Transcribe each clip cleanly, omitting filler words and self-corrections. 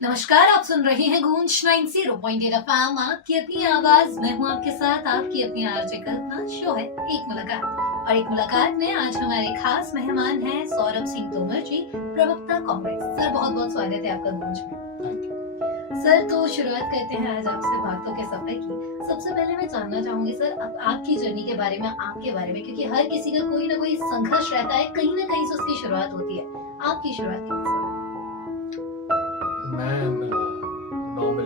नमस्कार, आप सुन रहे हैं गूंज 90.8 एफएम, आपकी अपनी आवाज। मैं हूं आपके साथ, आपकी अपनी आरजे कल्पना। शो है एक मुलाकात, और एक मुलाकात में आज हमारे खास मेहमान हैं सौरभ सिंह तोमर जी, प्रवक्ता कांग्रेस। सर, बहुत बहुत स्वागत है आपका गूंज में। सर, तो शुरुआत करते हैं आज आपसे बातों के सफर की। सबसे पहले मैं जानना चाहूंगी सर, आपकी जर्नी के बारे में, आपके बारे में, क्योंकि हर किसी का कोई ना कोई संघर्ष रहता है, कहीं ना कहीं से उसकी शुरुआत होती है। आपकी शुरुआत कैसे?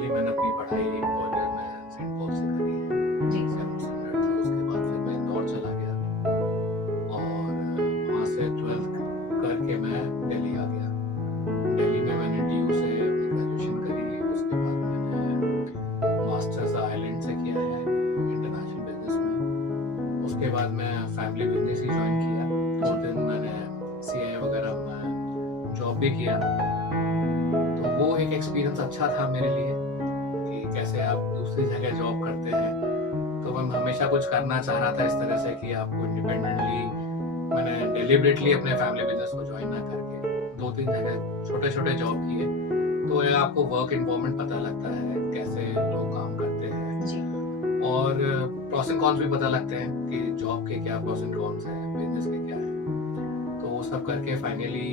मैंने अपनी पढ़ाई ग्वालियर में सेंट पॉल से करी है। जी। 7th स्टैंडर्ड तक। उसके बाद फिर मैं इंदौर चला गया और वहाँ से 12th करके मैं दिल्ली आ गया। दिल्ली में मैंने DU से अपनी ग्रेजुएशन करी। उसके बाद मैंने मास्टर्स आयरलैंड से किया है इंटरनेशनल बिजनेस में। उसके बाद मैं फैमिली बिजनेस ही ज्वाइन किया। 2 दिन मैंने CA वगैरह में जॉब भी किया, तो वो एक एक्सपीरियंस अच्छा था मेरे लिए कि कैसे आप दूसरी जगह जॉब करते हैं। तो मैं हमेशा कुछ करना चाह रहा था इस तरह से कि आपको इंडिपेंडेंटली, मैंने डेलिबरेटली अपने फैमिली बिजनेस को ज्वाइन ना करके 2-3 जगह छोटे छोटे जॉब किए, तो ये आपको वर्क एनवायरनमेंट पता लगता है, कैसे लोग काम करते हैं जी। और प्रोस एंड कॉन्स भी पता लगते हैं कि जॉब के क्या प्रोस एंड कॉन्स हैं, बिजनेस के क्या है। तो वो सब करके finally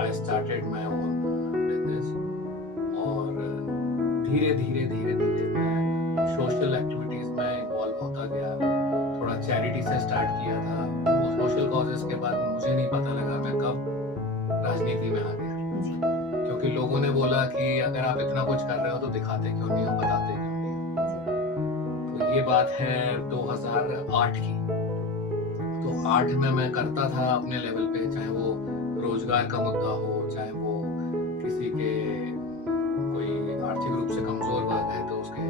I started my own business और धीरे धीरे मैं सोशल एक्टिविटीज में इन्वॉल्व होता गया। थोड़ा चैरिटी से स्टार्ट किया था। वो सोशल कॉजेस के बाद मुझे नहीं पता लगा मैं कब राजनीति में आ गया, जी। क्योंकि लोगों ने बोला कि अगर आप इतना कुछ कर रहे हो तो दिखाते क्यों नहीं हो, बताते क्यों नहीं। तो ये बात है 2008 की। तो 8 में मैं करता था अपने लेवल पे, चाहे वो रोजगार का मुद्दा हो, चाहे वो किसी के कोई आर्थिक रूप से कमजोर वर्ग है तो उसके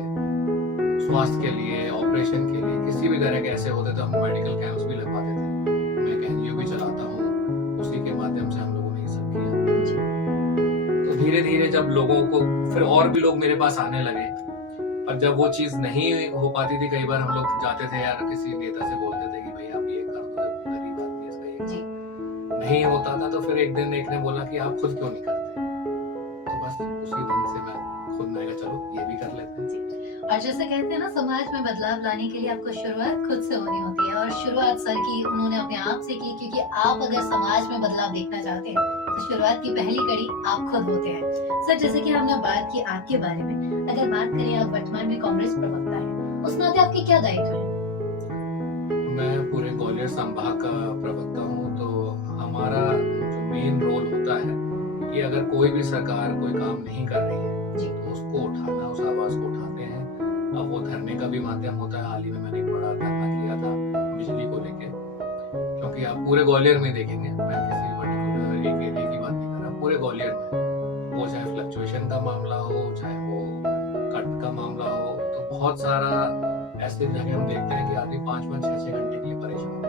स्वास्थ्य के लिए, ऑपरेशन के लिए, किसी भी तरह के ऐसे होते तो हम मेडिकल कैंप्स भी लगवाते थे। मैं एक NGO भी चलाता हूँ, उसी के माध्यम से हम लोगों ने ये सब किया। तो धीरे धीरे जब लोगों को फिर और भी लोग मेरे पास आने लगे, और जब वो चीज नहीं हो पाती थी, कई बार हम लोग जाते थे यार, किसी नेता से बोलते थे कि भाई आप ये कर दो, गरीब आदमी इसका ये जी। नहीं होता था। तो फिर एक दिन एक ने बोला कि आप खुद क्यों नहीं करते। तो बस उसी दिन से मैं खुद ने कहा चलो ये भी कर लेते हैं। और जैसे कहते हैं ना, समाज में बदलाव लाने के लिए आपको शुरुआत खुद से होनी होती है, और शुरुआत सर की उन्होंने अपने आप से की, क्योंकि आप अगर समाज में बदलाव देखना चाहते हैं तो शुरुआत की पहली कड़ी आप खुद होते हैं। सर, जैसे कि हमने बात की आपके बारे में, अगर बात करें आप वर्तमान में कांग्रेस प्रवक्ता हैं, उस नाते आपके क्या दायित्व है? मैं पूरे ग्वालियर संभाग का प्रवक्ता हूँ। तो हमारा जो मेन रोल होता है कि अगर कोई भी सरकार कोई काम नहीं कर रही है जी। तो उसको उठाना, उस आवाज को उठाते हैं। अब वो धरने का भी माध्यम होता है। हाल ही में मैंने एक बड़ा धरना किया था बिजली को लेके, क्योंकि आप पूरे ग्वालियर में देखेंगे, मैं किसी पर्टिकुलर एक एरिया की बात नहीं कर रहा, पूरे ग्वालियर में, वो चाहे फ्लक्चुएशन का मामला हो, चाहे वो कट का मामला हो, तो बहुत सारा ऐसे जगह हम देखते हैं कि आदमी 5-5, 6-6 घंटे के लिए परेशान है।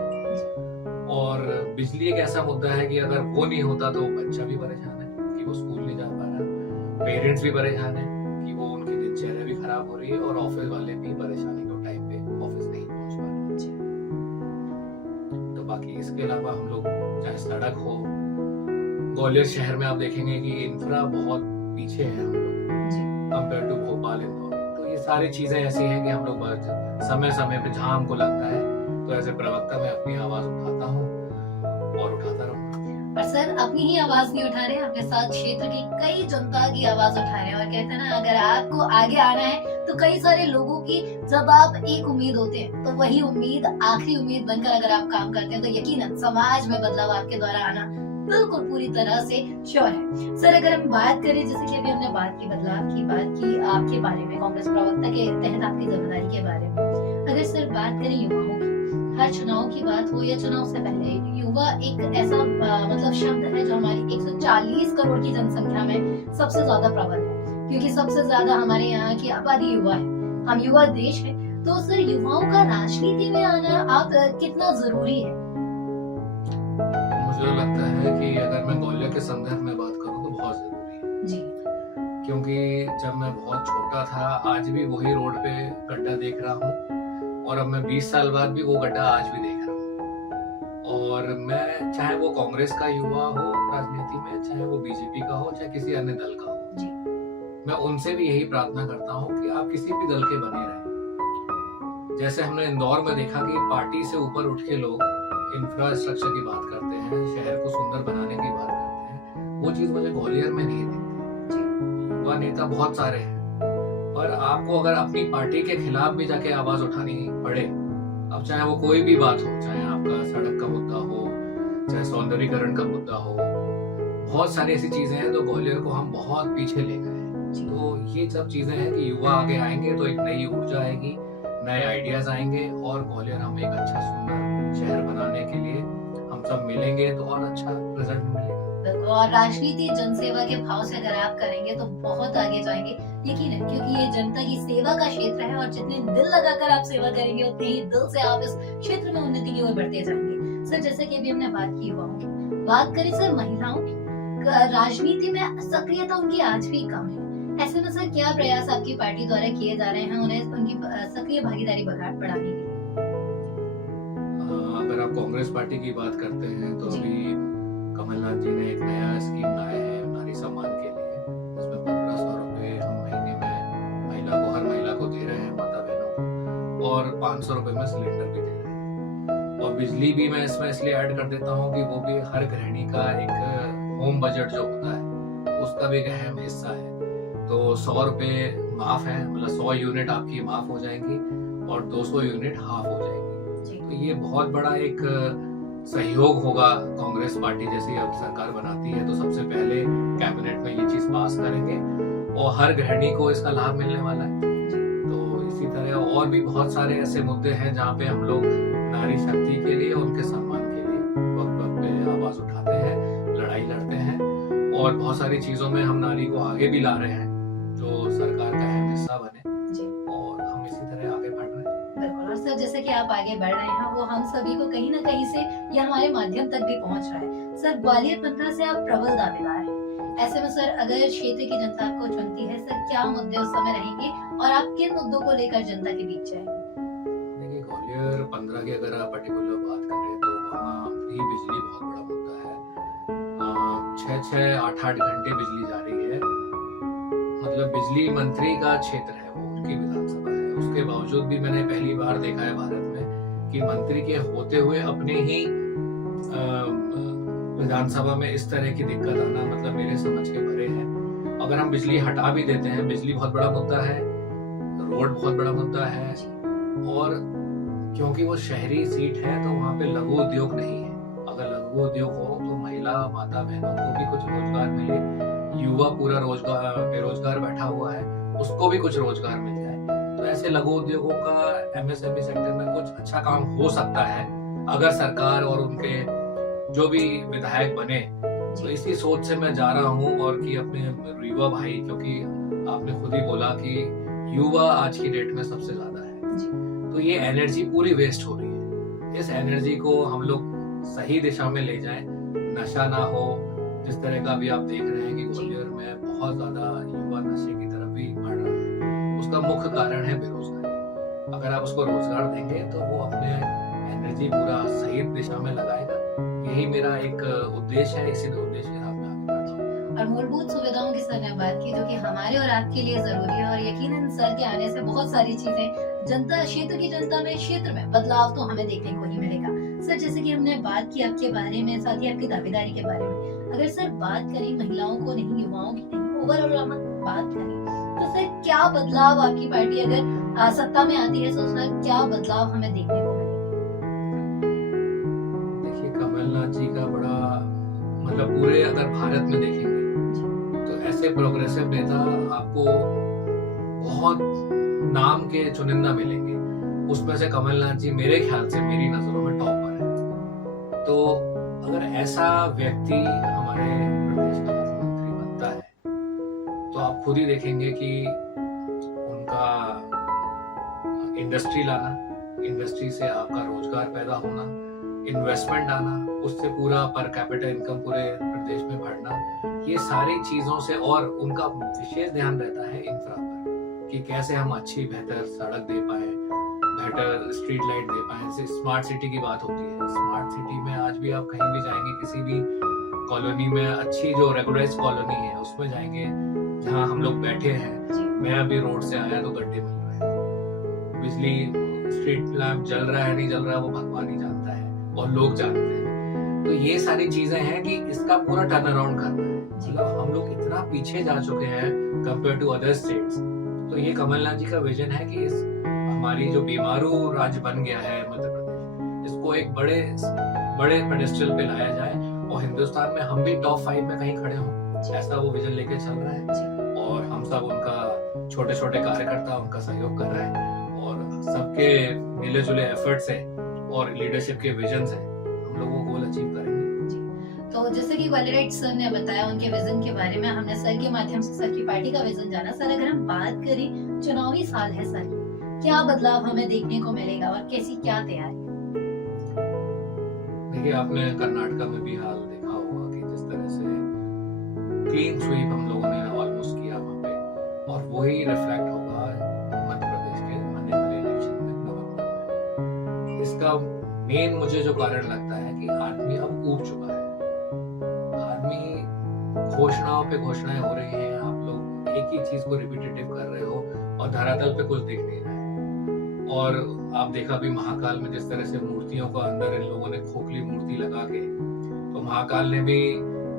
और बिजली एक ऐसा मुद्दा है कि अगर वो नहीं होता तो बच्चा भी परेशान है कि वो स्कूल नहीं जा पा रहा, पेरेंट्स भी परेशान है कि वो उनकी दिनचर्या भी खराब हो रही है, और ऑफिस वाले भी परेशान है कि टाइम पे ऑफिस नहीं पहुंच पा रहे। तो बाकी इसके अलावा हम लोग चाहे सड़क हो, ग्वालियर शहर में आप देखेंगे कि इंफ्रा बहुत पीछे है हम लोग कंपेयर टू भोपाल, इंदौर। तो ये सारी चीजें ऐसी हैं कि हम लोग समय समय पे जहाँ हमको लगता है, तो ऐसे प्रवक्ता मैं अपनी आवाज उठाता हूँ और उठाता रहूँगा। और सर, अपनी ही आवाज नहीं उठा रहे, अपने साथ क्षेत्र की कई जनता की आवाज उठा रहे हैं। और कहते हैं ना, अगर आपको आगे आना है तो कई सारे लोगों की जब आप एक उम्मीद होते हैं, तो वही उम्मीद आखिरी उम्मीद बनकर अगर आप काम करते हैं तो यकीनन समाज में बदलाव आपके द्वारा आना बिल्कुल पूरी तरह से श्योर है। सर, अगर हम बात करें, जैसे कि अभी हमने बात की बदलाव की, बात की आपके बारे में, कांग्रेस प्रवक्ता के तहत आपकी जिम्मेदारी के बारे में, अगर सर बात करें युवाओं की, हर चुनाव की बात हो या चुनाव से पहले, युवा एक ऐसा मतलब शब्द है जो हमारी 140 करोड़ की जनसंख्या में सबसे ज्यादा प्रबल है, क्योंकि सबसे ज्यादा हमारे यहाँ की आबादी युवा है, हम युवा देश है। तो सर, युवाओं का राजनीति में आना आप कितना जरूरी है? मुझे लगता है कि अगर मैं ग्वालियर के संदर्भ में बात करूँ तो बहुत जरूरी है जी। क्योंकि जब मैं बहुत छोटा था, आज भी वही रोड पे गड्ढा देख रहा हूँ, और अब मैं 20 साल बाद भी वो गड्ढा आज भी देख रहा हूँ। और मैं, चाहे वो कांग्रेस का युवा हो राजनीति में, चाहे वो बीजेपी का हो, चाहे किसी अन्य दल का हो, मैं उनसे भी यही प्रार्थना करता हूँ कि आप किसी भी दल के बने रहें। जैसे हमने इंदौर में देखा कि पार्टी से ऊपर उठ के लोग इंफ्रास्ट्रक्चर की बात करते हैं, शहर को सुंदर बनाने की बात करते हैं, वो चीज मुझे ग्वालियर में नहीं दिखती। युवा नेता बहुत सारे हैं, पर आपको अगर अपनी पार्टी के खिलाफ भी जाके आवाज उठानी पड़े, अब चाहे वो कोई भी बात हो, चाहे आपका सड़क का मुद्दा हो, चाहे सौंदर्यीकरण का मुद्दा हो, बहुत सारी ऐसी चीजें हैं तो ग्वालियर को हम बहुत पीछे ले गए हैं। तो ये सब चीजें हैं कि युवा आगे आएंगे तो एक नई ऊर्जा आएगी, नए आइडियाज आएंगे और ग्वालियर हम एक अच्छा सुंदर शहर बनाने के लिए हम सब मिलेंगे तो और अच्छा रिजल्ट मिलेगा। बिल्कुल, और राजनीति जनसेवा के भाव से अगर आप करेंगे तो बहुत आगे जाएंगे, यकीन है, क्योंकि ये जनता की सेवा का क्षेत्र है और जितने दिल लगाकर आप सेवा करेंगे उतने ही दिल से आप इस क्षेत्र में उन्नति की ओर बढ़ते जाएंगे। सर, जैसे कि अभी हमने बात की युवाओं की, बात करें सर महिलाओं की, राजनीति में सक्रियता उनकी आज भी कम है। ऐसे में सर क्या प्रयास आपकी पार्टी द्वारा किए जा रहे हैं उन्हें उनकी सक्रिय भागीदारी बढ़ाने के लिए? अगर आप कांग्रेस पार्टी की बात करते हैं तो अभी कमलनाथ जी ने एक नया स्कीम लाया है नारी सम्मान के लिए, इसमें 1500 रुपए हम महीने में हर महिला को दे रहे हैं, माता बहनों को, और 500 रुपए में सिलेंडर भी दे रहे हैं। और बिजली भी मैं इसमें इसलिए ऐड कर देता हूँ कि वो भी हर गृहिणी का एक होम बजट जो होता है उसका भी एक अहम हिस्सा है। तो 100 रुपए माफ है, मतलब 100 यूनिट आपकी माफ हो जाएंगी और 200 यूनिट हाफ हो जाएंगी। तो ये बहुत बड़ा एक सहयोग होगा। कांग्रेस पार्टी जैसी अब सरकार बनाती है तो सबसे पहले कैबिनेट में ये चीज पास करेंगे और हर गृहिणी को इसका लाभ मिलने वाला है। तो इसी तरह और भी बहुत सारे ऐसे मुद्दे हैं जहाँ पे हम लोग नारी शक्ति के लिए, उनके सम्मान के लिए वक्त वक्त पे आवाज उठाते हैं, लड़ाई लड़ते हैं और बहुत सारी चीजों में हम नारी को आगे भी ला रहे हैं जो सरकार का अहम हिस्सा बने, और हम इसी तरह आगे बढ़ रहे हैं। बिल्कुल, और सर जैसे कि आप आगे बढ़ रहे हैं वो हम सभी को कहीं ना कहीं से ये हमारे माध्यम तक भी पहुंच रहा है। सर ग्वालियर 15 से आप प्रबल दावेदार हैं, ऐसे में सर अगर क्षेत्र की जनता आपको चुनती है, सर क्या मुद्दे उस समय रहेंगे और आप किन मुद्दों को लेकर जनता के बीच जाएंगे? देखिए, ग्वालियर 15 की अगर आप पर्टिकुलर बात करें तो वहाँ भी बिजली बहुत बड़ा मुद्दा है। 6-6, 8-8 घंटे बिजली जा रही है, मतलब बिजली मंत्री का क्षेत्र है वो, उनकी विधानसभा है, उसके बावजूद भी मैंने पहली बार देखा है भारत में कि मंत्री के होते हुए अपने ही विधानसभा में इस तरह की दिक्कत आना, मतलब मेरे समझ के परे है। अगर हम बिजली हटा भी देते हैं, बिजली बहुत बड़ा मुद्दा है, रोड बहुत बड़ा मुद्दा है, और क्योंकि वो शहरी सीट है तो वहाँ पे लघु उद्योग नहीं है। अगर लघु उद्योग हो तो महिला माता बहनों को भी कुछ रोजगार मिले, युवा पूरा रोजगार बेरोजगार बैठा हुआ है उसको भी कुछ रोजगार मिल जाए। तो ऐसे लघु उद्योगों का एमएसएमई सेक्टर में कुछ अच्छा काम हो सकता है अगर सरकार और उनके जो भी विधायक बने। तो इसी सोच से मैं जा रहा हूँ, और कि अपने युवा भाई, क्योंकि आपने खुद ही बोला कि युवा आज की डेट में सबसे ज्यादा है, तो ये एनर्जी पूरी वेस्ट हो रही है। इस एनर्जी को हम लोग सही दिशा में ले जाएं, नशा ना हो। जिस तरह का भी आप देख रहे हैं कि ग्वालियर में बहुत ज्यादा युवा नशे की तरफ भी बढ़ रहा है, उसका मुख्य कारण है बेरोजगारी। अगर आप उसको रोजगार देंगे तो वो अपने एनर्जी पूरा सही दिशा में लगाएगा। यही मेरा एक उद्देश्य है, इसी उद्देश्य के साथ मैं आगे बढ़ रहा हूं। और मूलभूत सुविधाओं की सर ने बात की जो कि हमारे और आपके लिए जरूरी है, और यकीनन सर के आने से बहुत सारी चीजें जनता क्षेत्र की जनता में क्षेत्र में बदलाव तो हमें देखने को ही मिलेगा। सर जैसे कि हमने बात की आपके बारे में, साथ ही आपकी दावेदारी के बारे में, अगर सर बात करें महिलाओं को नहीं, युवाओं की नहीं, ओवरऑल हम बात करें तो सर क्या बदलाव आपकी पार्टी अगर सत्ता में आती है तो सर क्या बदलाव हमें देखने को मिलेगा? देखिए, कमलनाथ जी का बड़ा, मतलब पूरे अगर भारत में देखेंगे तो ऐसे प्रोग्रेसिव नेता आपको बहुत नाम के चुनिंदा मिलेंगे, उसमें से कमलनाथ जी मेरे ख्याल से, मेरी नजरों में टॉप पर है। तो अगर ऐसा व्यक्ति हमारे प्रदेश का मुख्यमंत्री बनता है तो आप खुद ही देखेंगे कि उनका इंडस्ट्री लाना, इंडस्ट्री से आपका रोजगार पैदा होना, इन्वेस्टमेंट आना, उससे पूरा पर कैपिटा इनकम पूरे प्रदेश में बढ़ना, ये सारी चीजों से, और उनका विशेष ध्यान रहता है इंफ्रा पर कि कैसे हम अच्छी बेहतर सड़क दे पाए, बेहतर स्ट्रीट लाइट दे पाए। स्मार्ट सिटी की बात होती है, स्मार्ट सिटी में आज भी आप कहीं भी जाएंगे, किसी भी कॉलोनी में अच्छी जो रेगुलराइज कॉलोनी है उसमें जाएंगे, जहाँ हम लोग बैठे हैं। जी। मैं अभी रोड से आया तो गड्ढे मिल रहे हैं, बिजली स्ट्रीट लैम्प जल रहा है नहीं जल रहा है वो भगवान ही जानता है और लोग जानते हैं। तो ये सारी चीजें हैं कि इसका पूरा टर्न अराउंड करना है। मतलब हम लोग इतना पीछे जा चुके हैं कंपेयर टू अदर स्टेट्स। तो ये कमलनाथ जी का विजन है कि इस हमारी जो बीमारू राज्य बन गया है मध्य प्रदेश, इसको एक बड़े पेडेस्टल पे लाया जाए और हिंदुस्तान में हम भी टॉप 5 में कहीं खड़े हों, ऐसा वो विजन लेके चल रहा है। और हम सब उनका छोटे छोटे कार्यकर्ता उनका सहयोग कर रहे हैं और सबके मिले जुले एफर्ट्स है और लीडरशिप के विजन से हम लोग वो गोल अचीव करेंगे। तो जैसे कि ग्वालियर सर ने बताया उनके विजन के बारे में, हमने सर के माध्यम से सर की पार्टी का विजन जाना। सर अगर हम बात करें, चुनावी साल है सर, क्या बदलाव हमें देखने को मिलेगा और कैसी क्या तैयारी? देखिए, आपने कर्नाटका में भी हाल देखा होगा कि जिस तरह से क्लीन स्वीप हम लोगों ने ऑलमोस्ट किया वहाँ पे, और वही रिफ्लेक्ट होगा मध्य प्रदेश के आने वाले इलेक्शन में नवंबर में। इसका मेन मुझे जो कारण लगता है कि आदमी अब ऊब चुका है। आदमी घोषणाओं पे घोषणाएं हो रही हैं, आप लोग एक ही चीज को रिपीटेटिव कर रहे हो और धरातल पे कुछ दिख नहीं रहा है। और आप देखा भी महाकाल में जिस तरह से मूर्तियों का अंदर इन लोगों ने खोखली मूर्ति लगा के, तो महाकाल ने भी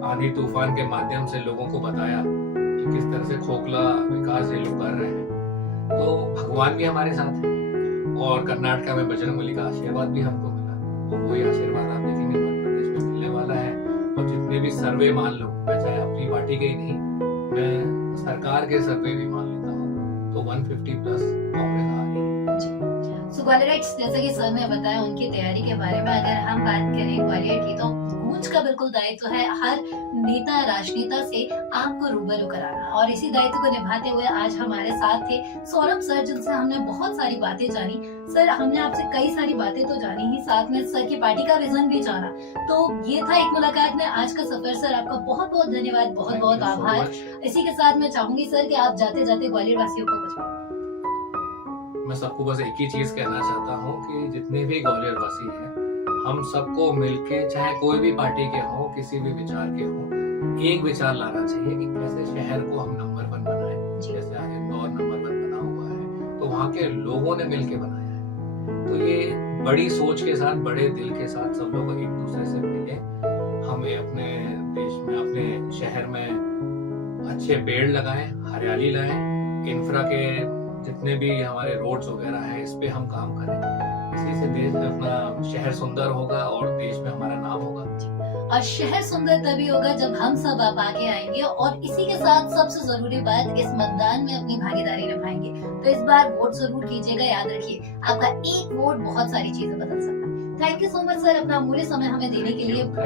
आंधी तूफान के माध्यम से लोगों को बताया कि किस तरह से खोखला विकास ये लोग कर रहे हैं। तो भगवान भी हमारे साथ है और कर्नाटका में बजरंगबली का आशीर्वाद भी हमको मिला, और वही आशीर्वाद आप देखेंगे मध्य प्रदेश में मिलने वाला है। और जितने भी सर्वे मान लो, मैं चाहे अपनी पार्टी के ही नहीं, मैं सरकार के सर्वे भी मान लेता हूँ, तो 150 प्लस कांग्रेस आ रही है। ग्वालियर जैसे कि सर ने बताया उनकी तैयारी के बारे में, अगर हम बात करें ग्वालियर की, तो गूंज का बिल्कुल दायित्व है हर नेता राजनेता से आपको रूबरू कराना, और इसी दायित्व को निभाते हुए आज हमारे साथ थे सौरभ सर, जिनसे हमने बहुत सारी बातें जानी। सर, हमने आपसे कई सारी बातें तो जानी ही, साथ में सर की पार्टी का विजन भी जाना। तो ये था एक मुलाकात में आज का सफर। सर, आपका बहुत बहुत धन्यवाद, बहुत बहुत आभार। इसी के साथ मैं चाहूंगी सर कि आप जाते जाते ग्वालियर वासियों को कुछ। मैं सबको बस एक ही चीज कहना चाहता हूँ कि जितने भी ग्वालियर वासी हैं, हम सबको मिलके, चाहे कोई भी पार्टी के हो, किसी भी विचार के हो, एक विचार लाना चाहिए कि कैसे शहर को हम नंबर 1 बनाएं। जैसे आज इंदौर नंबर 1 बना हुआ है, तो वहाँ के लोगों ने मिलके बनाया है। तो ये बड़ी सोच के साथ, बड़े दिल के साथ सब लोग एक दूसरे से मिले, हमें अपने देश में, अपने शहर में अच्छे पेड़ लगाएं, हरियाली लाएं, इंफ्रा के जितने भी हमारे रोड्स वगैरह हैं, इस पे हम काम करें। इसी से देश, अपना शहर सुंदर होगा और देश में हमारा नाम होगा। और शहर सुंदर तभी होगा जब हम सब आप आगे आएंगे, और इसी के साथ सबसे जरूरी बात, इस मतदान में अपनी भागीदारी निभाएंगे। तो इस बार वोट जरूर कीजिएगा, याद रखिए आपका एक वोट बहुत सारी चीजें बदल सकता है। Thank you so much sir, अपना अमूल्य समय हमें देने के लिए।